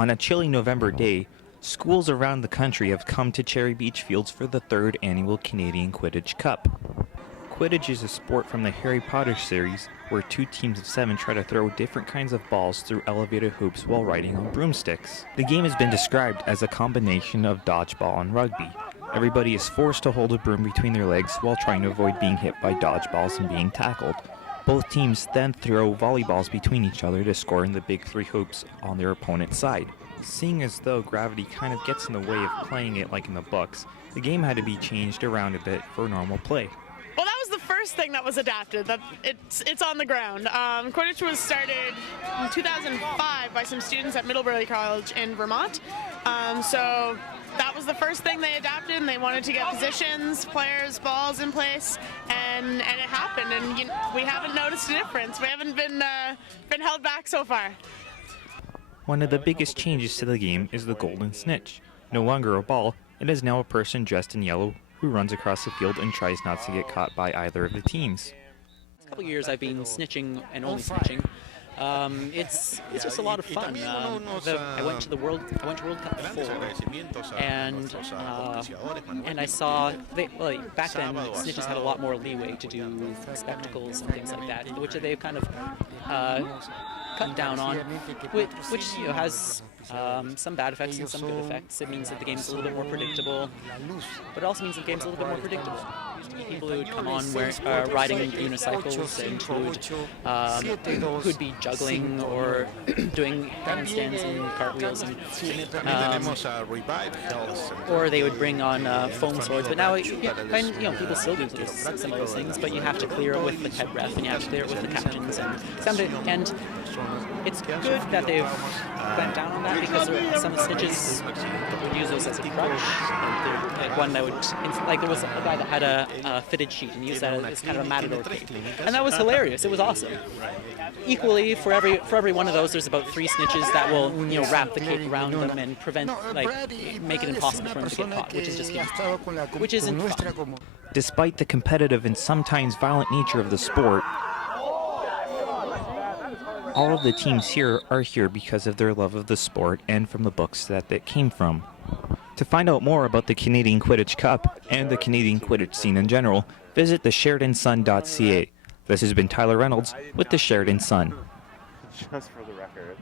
On a chilly November day, schools around the country have come to Cherry Beach Fields for the 3rd annual Canadian Quidditch Cup. Quidditch is a sport from the Harry Potter series where 2 teams of 7 try to throw different kinds of balls through elevated hoops while riding on broomsticks. The game has been described as a combination of dodgeball and rugby. Everybody is forced to hold a broom between their legs while trying to avoid being hit by dodgeballs and being tackled. Both teams then throw volleyballs between each other to score in the big 3 hoops on their opponent's side. Seeing as though gravity kind of gets in the way of playing it like in the books, the game had to be changed around a bit for normal play. Well, that was the first thing that was adapted, that it's on the ground. Quidditch was started in 2005 by some students at Myrtle Beach College in Vermont. So that was the first thing they adapted, and they wanted to get positions, players, balls in place, and it happened. And we haven't noticed a difference. We haven't been held back so far. One of the biggest changes to the game is the golden snitch. No longer a ball, it is now a person dressed in yellow who runs across the field and tries not to get caught by either of the teams. A couple of years I've been snitching and only snitching. It's just a lot of fun. I went to World Cup before, and I saw back then snitches had a lot more leeway to do spectacles and things like that, which they've kind of cut down on, which has some bad effects and some good effects. It means that the game's a little bit more predictable, but it also means that the game's a little bit more predictable. People who would come on riding unicycles and who'd be juggling or doing handstands and cartwheels, or they would bring on foam swords. But now, people still do some of those things, but you have to clear it with the head ref and you have to clear it with the captains, and it's good that they've clamped down on that, because some snitches would use those as a crutch. One that would, there was a guy that had a fitted sheet and used that as kind of a matador cape, and that was hilarious. It was awesome. Equally, for every one of those, there's about 3 snitches that will wrap the cape around them and make it impossible for them to get caught, which isn't fun. Despite the competitive and sometimes violent nature of the sport, all of the teams here are here because of their love of the sport and from the books that it came from. To find out more about the Canadian Quidditch Cup and the Canadian Quidditch scene in general, visit thesheridansun.ca. This has been Tyler Reynolds with the Sheridan Sun. Just for the record.